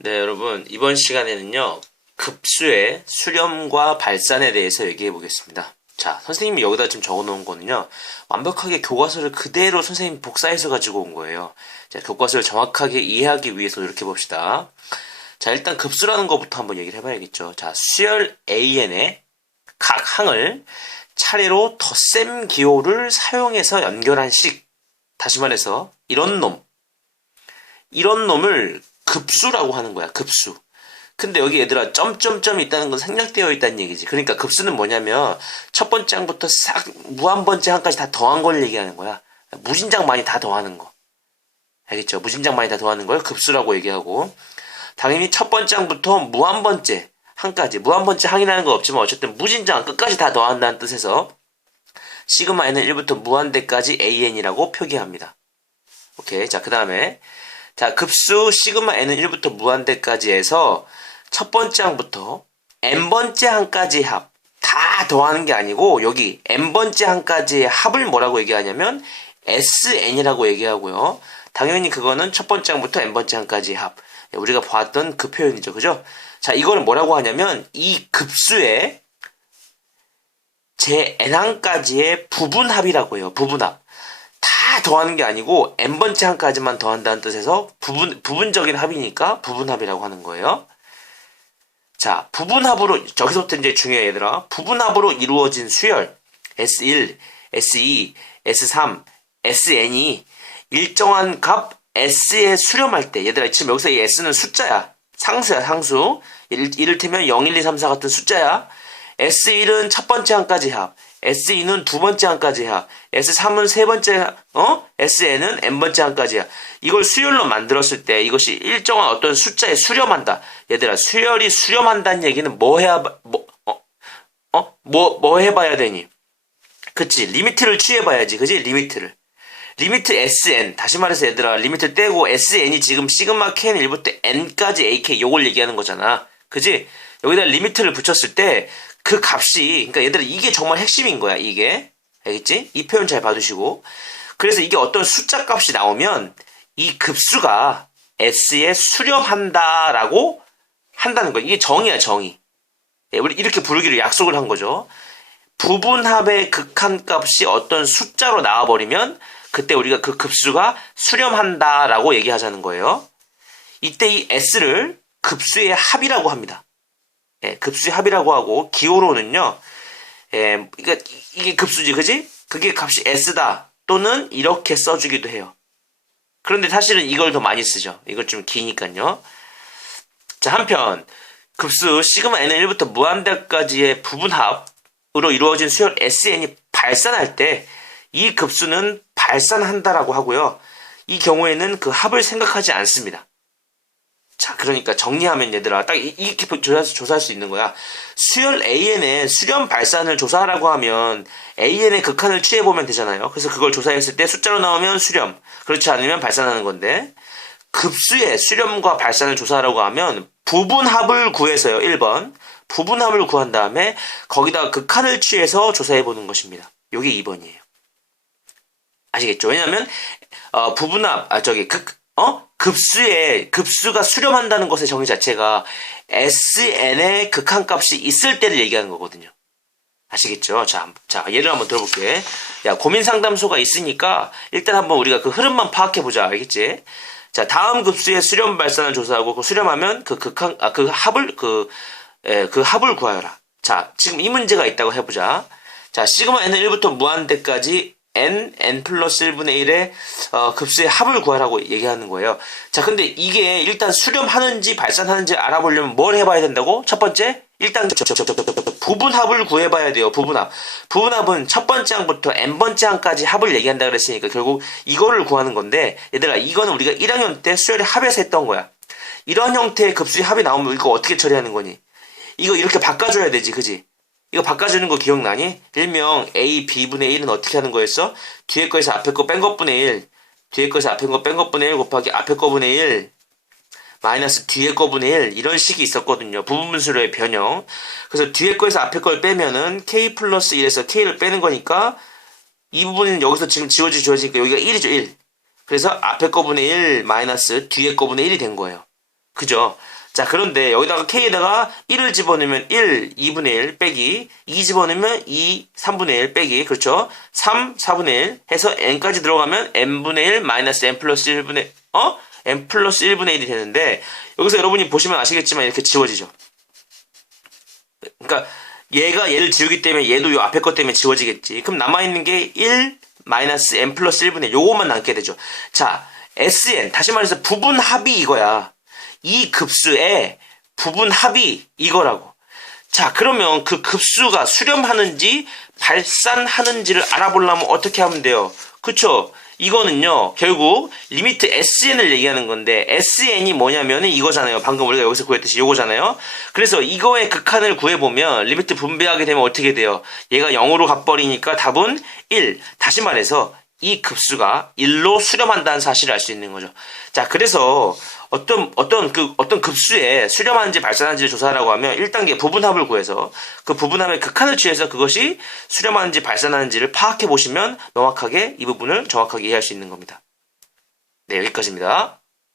네, 여러분. 이번 시간에는요, 급수의 수렴과 발산에 대해서 얘기해 보겠습니다. 자, 선생님이 여기다 지금 적어 놓은 거는요, 완벽하게 교과서를 그대로 선생님이 복사해서 가지고 온 거예요. 자, 교과서를 정확하게 이해하기 위해서 이렇게 봅시다. 자, 일단 급수라는 것부터 한번 얘기를 해봐야겠죠. 자, 수열 AN의 각 항을 차례로 덧셈 기호를 사용해서 연결한 식. 다시 말해서, 이런 놈. 이런 놈을 급수라고 하는 거야, 급수. 근데 여기 얘들아, 점점점이 있다는 건 생략되어 있다는 얘기지. 그러니까 급수는 뭐냐면, 첫 번째 항부터 싹, 무한 번째 항까지 다 더한 걸 얘기하는 거야. 무진장 많이 다 더하는 거. 알겠죠? 무진장 많이 다 더하는 걸 급수라고 얘기하고, 당연히 첫 번째 항부터 무한 번째 항까지, 무한 번째 항이라는 건 없지만, 어쨌든 무진장 끝까지 다 더한다는 뜻에서, 시그마 n은 1부터 무한대까지 an이라고 표기합니다. 오케이. 자, 그 다음에, 자, 급수 시그마 n은 1부터 무한대까지 해서 첫 번째 항부터 n번째 항까지 합. 다 더하는 게 아니고 여기 n번째 항까지의 합을 뭐라고 얘기하냐면 sn이라고 얘기하고요. 당연히 그거는 첫 번째 항부터 n번째 항까지의 합. 네, 우리가 봤던 그 표현이죠. 그죠? 자, 이거는 뭐라고 하냐면 이 급수의 제 n항까지의 부분합이라고 해요. 부분합. 다 더하는 게 아니고 n번째 항까지만 더한다는 뜻에서 부분 부분적인 합이니까 부분합이라고 하는 거예요. 자, 부분합으로 저기서부터 이제 중요해 얘들아. 부분합으로 이루어진 수열 S1, S2, S3, SN이 일정한 값 S에 수렴할 때 얘들아 지금 여기서 이 S는 숫자야. 상수야, 상수. 이를, 이를테면 0, 1, 2, 3, 4 같은 숫자야. S1은 첫 번째 항까지 합. S2는 두 번째 항까지 합. S3은 세 번째, 어? SN은 n번째 항까지야. 이걸 수열로 만들었을 때 이것이 일정한 어떤 숫자에 수렴한다. 얘들아, 수열이 수렴한다는 얘기는 뭐 해야, 뭐, 어? 어? 뭐, 뭐 해봐야 되니? 그치. 리미트를 취해봐야지. 그지? 리미트를. 리미트 SN. 다시 말해서 얘들아, 리미트 떼고 SN이 지금 시그마 K는 1부터 N까지 AK 요걸 얘기하는 거잖아. 그지? 여기다 리미트를 붙였을 때 그 값이, 그러니까 얘들아, 이게 정말 핵심인 거야, 이게. 알겠지? 이 표현 잘 봐주시고. 그래서 이게 어떤 숫자 값이 나오면 이 급수가 S에 수렴한다라고 한다는 거야. 이게 정의야, 정의. 예, 우리 이렇게 부르기로 약속을 한 거죠. 부분합의 극한값이 어떤 숫자로 나와버리면 그때 우리가 그 급수가 수렴한다라고 얘기하자는 거예요. 이때 이 S를 급수의 합이라고 합니다. 예, 급수의 합이라고 하고 기호로는요. 예, 그러니까 이게 급수지, 그지? 그게 값이 S다 또는 이렇게 써주기도 해요. 그런데 사실은 이걸 더 많이 쓰죠. 이걸 좀 기니까요. 자, 한편 급수 시그마 n은 1부터 무한대까지의 부분합으로 이루어진 수열 SN이 발산할 때 이 급수는 발산한다라고 하고요. 이 경우에는 그 합을 생각하지 않습니다. 자, 그러니까 정리하면 얘들아, 딱 이- 이렇게 조사, 조사할 수 있는 거야. 수열 AN의 수렴 발산을 조사하라고 하면 AN의 극한을 취해보면 되잖아요. 그래서 그걸 조사했을 때 숫자로 나오면 수렴, 그렇지 않으면 발산하는 건데, 급수의 수렴과 발산을 조사하라고 하면 부분합을 구해서요. 1번. 부분합을 구한 다음에 거기다 극한을 취해서 조사해보는 것입니다. 요게 2번이에요. 아시겠죠? 왜냐면 어, 부분합 아 저기 극 어? 급수에 급수가 수렴한다는 것의 정의 자체가 SN의 극한값이 있을 때를 얘기하는 거거든요. 아시겠죠? 자, 자 예를 한번 들어볼게. 야 고민 상담소가 있으니까 일단 한번 우리가 그 흐름만 파악해 보자. 알겠지? 자 다음 급수의 수렴 발산을 조사하고 그 수렴하면 그 극한 아 그 합을 그 예, 그 합을 구하여라. 자 지금 이 문제가 있다고 해보자. 자 시그마 n은 1부터 무한대까지 n, n 플러스 1분의 1의 어, 급수의 합을 구하라고 얘기하는 거예요. 자, 근데 이게 일단 수렴하는지 발산하는지 알아보려면 뭘 해봐야 된다고? 첫 번째, 일단 부분합을 구해봐야 돼요. 부분합. 부분합은 첫 번째 항부터 n 번째 항까지 합을 얘기한다 그랬으니까 결국 이거를 구하는 건데, 얘들아, 이거는 우리가 1학년 때 수열의 합에서 했던 거야. 이런 형태의 급수의 합이 나오면 이거 어떻게 처리하는 거니? 이거 이렇게 바꿔줘야 되지, 그지? 이거 바꿔주는 거 기억나니? 일명 A, B분의 1은 어떻게 하는 거였어? 뒤에 거에서 앞에 거 뺀 것분의 1. 뒤에 거에서 앞에 거 뺀 것분의 1 곱하기 앞에 거분의 1. 마이너스 뒤에 거분의 1. 이런 식이 있었거든요. 부분분수로의 변형. 그래서 뒤에 거에서 앞에 걸 빼면은 K 플러스 1에서 K를 빼는 거니까 이 부분은 여기서 지금 지워지 지워지니까 여기가 1이죠, 1. 그래서 앞에 거분의 1 마이너스 뒤에 거분의 1이 된 거예요. 그죠? 자, 그런데 여기다가 K에다가 1을 집어넣으면 1, 2분의 1 빼기, 2 집어넣으면 2, 3분의 1 빼기, 그렇죠? 3, 4분의 1 해서 N까지 들어가면 N분의 1 마이너스 N 플러스 1분의, 어? N 플러스 1분의 1이 되는데, 여기서 여러분이 보시면 아시겠지만 이렇게 지워지죠? 그러니까 얘가 얘를 지우기 때문에 얘도 요 앞에 것 때문에 지워지겠지. 그럼 남아있는 게 1 마이너스 n 플러스 1분의 요것만 남게 되죠. 자, SN 다시 말해서 부분 합이 이거야. 이 급수의 부분 합이 이거라고. 자, 그러면 그 급수가 수렴하는지 발산하는지를 알아보려면 어떻게 하면 돼요? 그쵸? 이거는요, 결국 리미트 SN을 얘기하는 건데, SN이 뭐냐면은 이거잖아요. 방금 우리가 여기서 구했듯이 요거잖아요. 그래서 이거의 극한을 구해보면, 리미트 분배하게 되면 어떻게 돼요? 얘가 0으로 가버리니까 답은 1. 다시 말해서, 이 급수가 1로 수렴한다는 사실을 알 수 있는 거죠. 자, 그래서 어떤 어떤 그 어떤 급수에 수렴하는지 발산하는지를 조사하라고 하면 1단계 부분합을 구해서 그 부분합의 극한을 취해서 그것이 수렴하는지 발산하는지를 파악해 보시면 명확하게 이 부분을 정확하게 이해할 수 있는 겁니다. 네, 여기까지입니다.